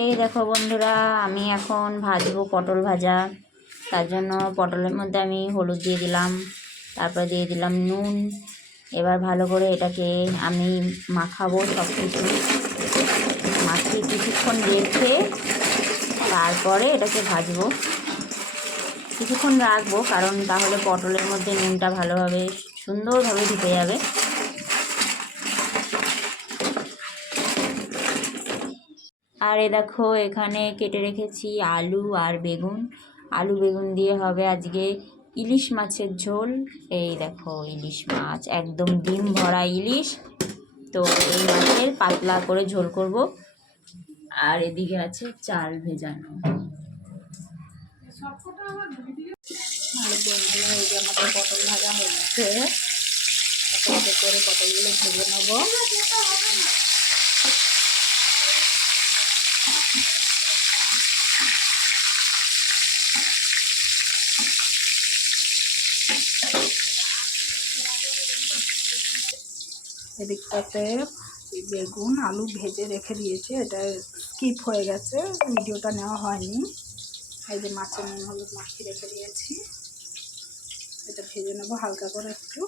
এই দেখো বন্ধুরা, আমি এখন ভাজবো পটল ভাজা। তার জন্য পটলের মধ্যে আমি হলুদ দিয়ে দিলাম, তারপর দিয়ে দিলাম নুন। এবার ভালো করে এটাকে আমি মাখাবো, সব কিছু মাখিয়ে কিছুক্ষণ রেখে তারপরে এটাকে ভাজবো। কিছুক্ষণ রাখবো, কারণ তাহলে পটলের মধ্যে নুনটা ভালোভাবে সুন্দরভাবে ঢুকে যাবে। আর এ দেখো, এখানে কেটে রেখেছি আলু আর বেগুন। আলু বেগুন দিয়ে হবে আজকে ইলিশ মাছের ঝোল। এই দেখো ইলিশ মাছ, একদম ডিম ভরা ইলিশ। তো এই মাছের পাতলা করে ঝোল করব। আর এদিকে আছে চাল ভেজানো। এই যে আমাদের পটল ভাজা হচ্ছে, করে পটলগুলো ভেজে নেবো। এদিকটাতে বেগুন আলু ভেজে রেখে দিয়েছি, এটা স্কিপ হয়ে গেছে, ভিডিওটা নেওয়া হয়নি। এই যে মাছের নুন হলুদ মাখিয়ে রেখে দিয়েছি, এটা ভেজে নেবো হালকা করে একটু।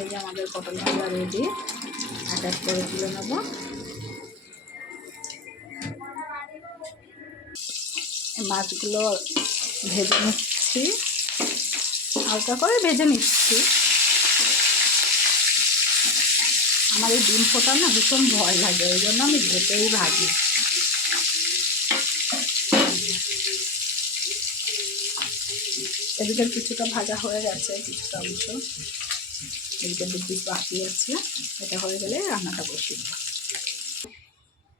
এই যে আমাদের পটল ভাজা রেডি, অ্যাটাচ করে তুলে নেবো। মাছগুলো ভেজে নিচ্ছি, হালকা করে ভেজে নিচ্ছি। আমার এই ডিম ফোটা না ভীষণ ভয় লাগে, ওই জন্য আমি ভেজেই ভাজি। এদিকে কিছুটা ভাজা হয়ে গেছে, কিছুটা অংশ এদিকে দু পিস বাকি আছে। এটা হয়ে গেলে রান্নাটা বসিয়ে দেবো।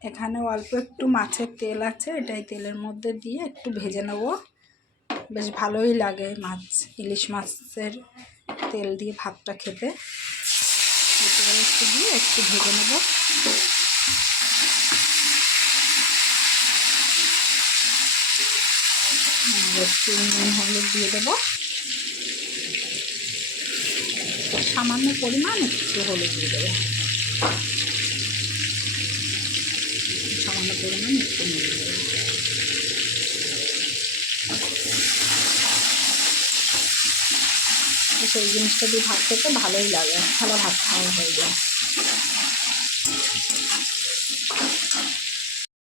এখানে অল্প একটু মাছের তেল আছে, এটাই তেলের মধ্যে দিয়ে একটু ভেজে নেব। বেশ ভালোই লাগে মাছ, ইলিশ মাছের তেল দিয়ে ভাতটা খেতে। একটু দিয়ে একটু ভেজে নেব। একটু নুন হলুদ দিয়ে দেবো, সামান্য পরিমাণ একটু হলুদ দিয়ে দেবো, সামান্য পরিমাণ একটু নুন দিয়ে দেবো। সেই জিনিসটা দিয়ে ভাত খেতে ভালোই লাগে, থালা ভাত খাওয়া হয়ে যায়।